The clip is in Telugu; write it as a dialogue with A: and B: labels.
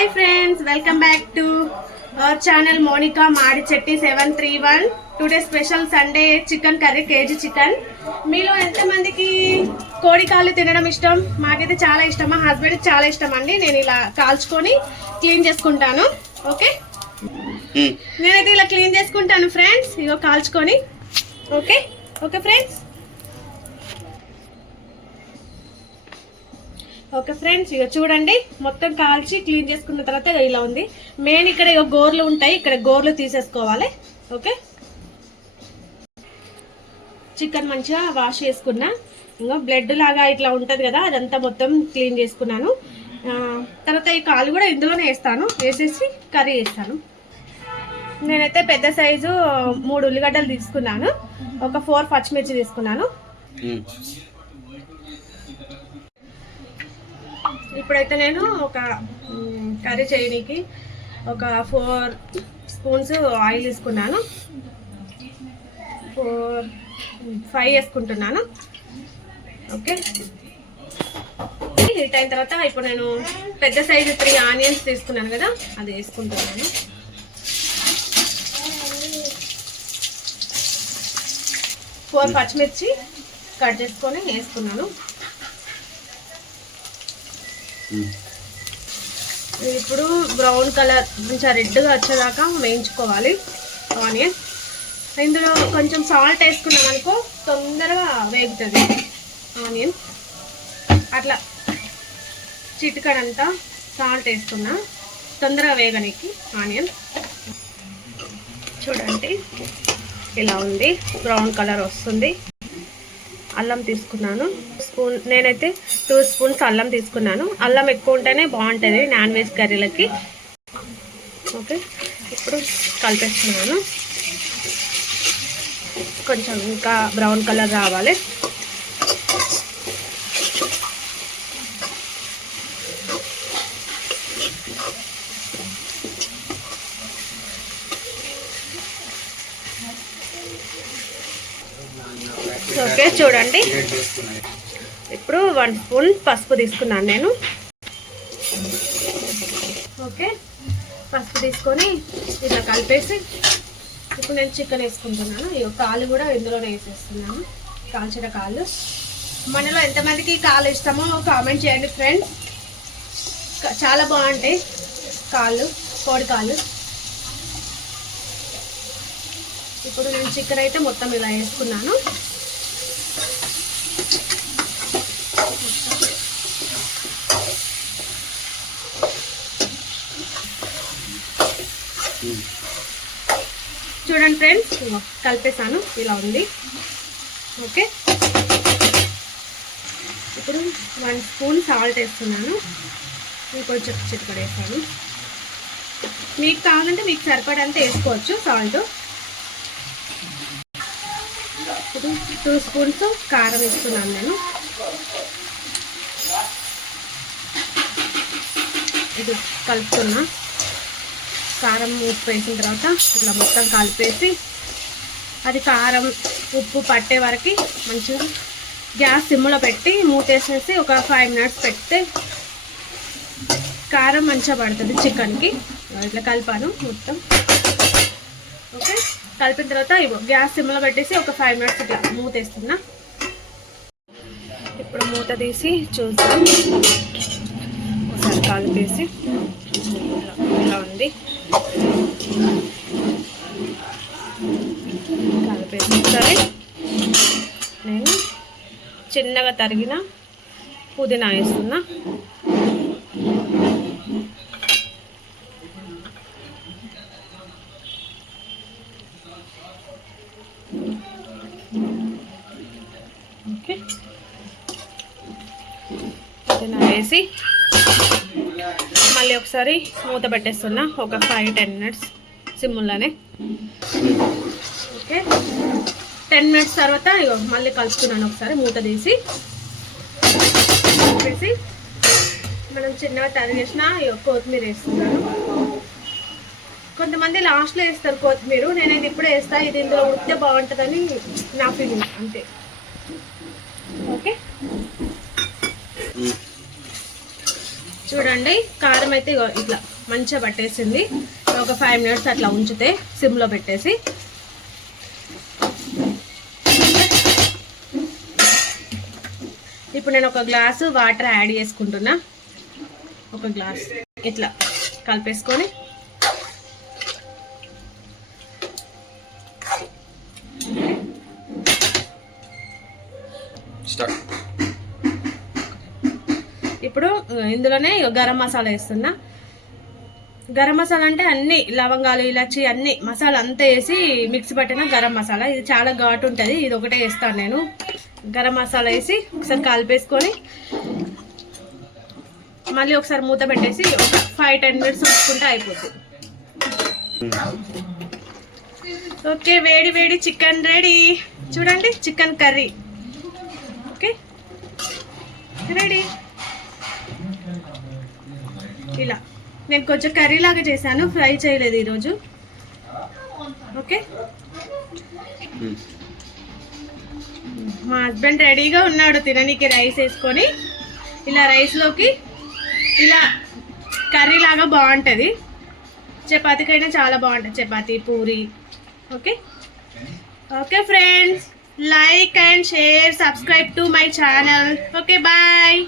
A: Hi friends welcome back to our channel Monika మాడి Chetty seven three one today special Sunday chicken curry KG chicken మీలో ఎంతమందికి కోడి కాళ్ళు తినడం ఇష్టం? మాకైతే చాలా ఇష్టం. మా హస్బెండ్కి చాలా ఇష్టం అండి. నేను ఇలా కాల్చుకొని క్లీన్ చేసుకుంటాను. Okay
B: um.
A: నేనైతే ఇలా క్లీన్ చేసుకుంటాను ఫ్రెండ్స్ ఇగో కాల్చుకొని. Okay okay friends okay friends ఇక చూడండి. మొత్తం కాల్చి క్లీన్ చేసుకున్న తర్వాత ఇలా ఉంది. మెయిన్ ఇక్కడ ఇక గోర్లు ఉంటాయి. ఇక్కడ గోర్లు తీసేసుకోవాలి. ఓకే? చికెన్ మంచిగా వాష్ చేసుకున్నా. ఇంకా బ్లడ్ లాగా ఇట్లా ఉంటుంది కదా అదంతా మొత్తం క్లీన్ చేసుకున్నాను. తర్వాత ఈ కాలు కూడా ఇందులోనే వేస్తాను. వేసేసి కర్రీ వేస్తాను నేనైతే పెద్ద సైజు మూడు ఉల్లిగడ్డలు తీసుకున్నాను. ఒక ఫోర్ పచ్చిమిర్చి తీసుకున్నాను.
B: Hmm.
A: అప్పుడైతే ఇప్పుడైతే నేను ఒక కర్రీ చేయడానికి ఒక ఫోర్ స్పూన్స్ ఆయిల్ తీసుకున్నాను. ఫోర్ ఫైవ్ వేసుకుంటున్నాను. ఓకే. హీట్ అయిన తర్వాత ఇప్పుడు నేను పెద్ద సైజు త్రీ ఆనియన్స్ తీసుకున్నాను కదా అది వేసుకుంటున్నాను. ఫోర్ పచ్చిమిర్చి కట్ చేసుకొని వేసుకున్నాను. ఇప్పుడు బ్రౌన్ కలర్ కొంచెం రెడ్గా వచ్చేదాకా వేయించుకోవాలి. ఆనియన్. ఇందులో కొంచెం సాల్ట్ వేసుకున్నాం అనుకో తొందరగా వేగుతుంది ఆనియన్. అట్లా చిటికడంతా సాల్ట్ వేసుకున్నా తొందరగా వేగనికి ఆనియన్. చూడండి ఇలా ఉంది. బ్రౌన్ కలర్ వస్తుంది. అల్లం తీసుకున్నాను. స్పూన్ నేనైతే టూ స్పూన్స్ అల్లం తీసుకున్నాను. అల్లం ఎక్కువ ఉంటేనే బాగుంటుంది నాన్ వెజ్ కర్రీలకి. ఓకే ఇప్పుడు కలిపేస్తున్నాను. కొంచెం ఇంకా బ్రౌన్ కలర్ రావాలి. ఓకే చూడండి. ఇప్పుడు వన్ స్పూన్ పసుపు తీసుకున్నాను నేను. ఓకే పసుపు తీసుకొని ఇట్లా కలిపేసి ఇప్పుడు నేను చికెన్ వేసుకుంటున్నాను. ఈ కాలు కూడా ఇందులోనే వేసేస్తున్నాను. కాల్చిన కాళ్ళు. మనలో ఎంతమందికి కాళ్ళు ఇష్టమో కామెంట్ చేయండి ఫ్రెండ్స్. చాలా బాగుంటాయి కాళ్ళు కోడి కాళ్ళు. ఇప్పుడు నేను చికెన్ అయితే మొత్తం ఇలా వేసుకున్నాను. చూడండి ఫ్రెండ్స్ కలిపేసాను ఇలా ఉంది. ఓకే. ఇప్పుడు వన్ స్పూన్ సాల్ట్ వేస్తున్నాను. ఇంకొంచెం చిటికడ వేసాను. మీకు కావాలంటే మీకు సరిపడంతా వేసుకోవచ్చు సాల్ట్. ఇప్పుడు టూ స్పూన్స్ కారం వేస్తున్నాను నేను. ఇది కలుపుతున్నా. కారం ఉప్పు వేసిన తర్వాత ఇట్లా మొత్తం కలిపేసి అది కారం ఉప్పు పట్టే వరకు మంచిగా గ్యాస్ సిమ్లో పెట్టి మూతేసేసి ఒక ఫైవ్ మినిట్స్ పెడితే కారం మంచిగా పడుతుంది చికెన్కి. ఇట్లా కలిపాను మొత్తం. ఓకే? కలిపిన తర్వాత గ్యాస్ సిమ్లో పెట్టేసి ఒక ఫైవ్ మినిట్స్ ఇట్లా మూతేస్తున్నా ఇప్పుడు మూత తీసి చూద్దాం. ఒకసారి కలిపేసి ఇలా ఉంది. కలిపేసి సరే. నేను చిన్నగా తరిగిన పుదీనా వేస్తున్నా. వేసి మళ్ళీ ఒకసారి మూత పెట్టేస్తున్నా. ఒక ఫైవ్ టెన్ మినిట్స్ సిమ్లోనే ఓకే టెన్ మినిట్స్ తర్వాత మళ్ళీ కలుపుతున్నాను ఒకసారి మూత తీసి. వేసి మనం చిన్నగా తరిగేసిన చేసిన కొత్తిమీర వేస్తున్నాను. కొంతమంది లాస్ట్లో వేస్తారు కొత్తిమీర. నేనైతే ఇప్పుడే వేస్తాను ఇది ఇందులో ఉడితే బాగుంటుందని నా ఫీలింగ్ అంతే. ఓకే చూడండి కారం అయితే ఇట్లా మంచిగా పట్టేసింది. ఒక ఫైవ్ మినిట్స్ అట్లా ఉంచితే సిమ్లో పెట్టేసి. ఇప్పుడు నేను ఒక గ్లాసు వాటర్ యాడ్ చేసుకుంటున్నా. ఒక గ్లాస్. ఇట్లా కలిపేసుకొని. ఇప్పుడు ఇందులోనే గరం మసాలా వేస్తున్నా. గరం మసాలా అంటే అన్ని లవంగాలు ఇలాచి అన్ని మసాలా అంతా వేసి మిక్సీ పట్టిన గరం మసాలా. ఇది చాలా ఘాటు ఉంటుంది ఇది ఒకటే వేస్తాను నేను. గరం మసాలా వేసి ఒకసారి కలిపేసుకొని మళ్ళీ ఒకసారి మూత పెట్టేసి ఒక ఫైవ్ టెన్ మినిట్స్ ఉంచుకుంటే అయిపోతుంది ఓకే వేడి వేడి చికెన్ రెడీ. చూడండి చికెన్ కర్రీ. ఓకే? రెడీ. ఇలా నేను కొంచెం కర్రీ లాగా చేశాను ఫ్రై చేయలేదు ఈరోజు. ఓకే? మా హస్బెండ్ రెడీగా ఉన్నాడు తిననీకి రైస్ వేసుకొని. ఇలా రైస్లోకి ఇలా కర్రీ లాగా బాగుంటుంది. చపాతీకైనా చాలా బాగుంటుంది chapati puri. Okay? Okay friends like and share subscribe to my channel. Okay bye.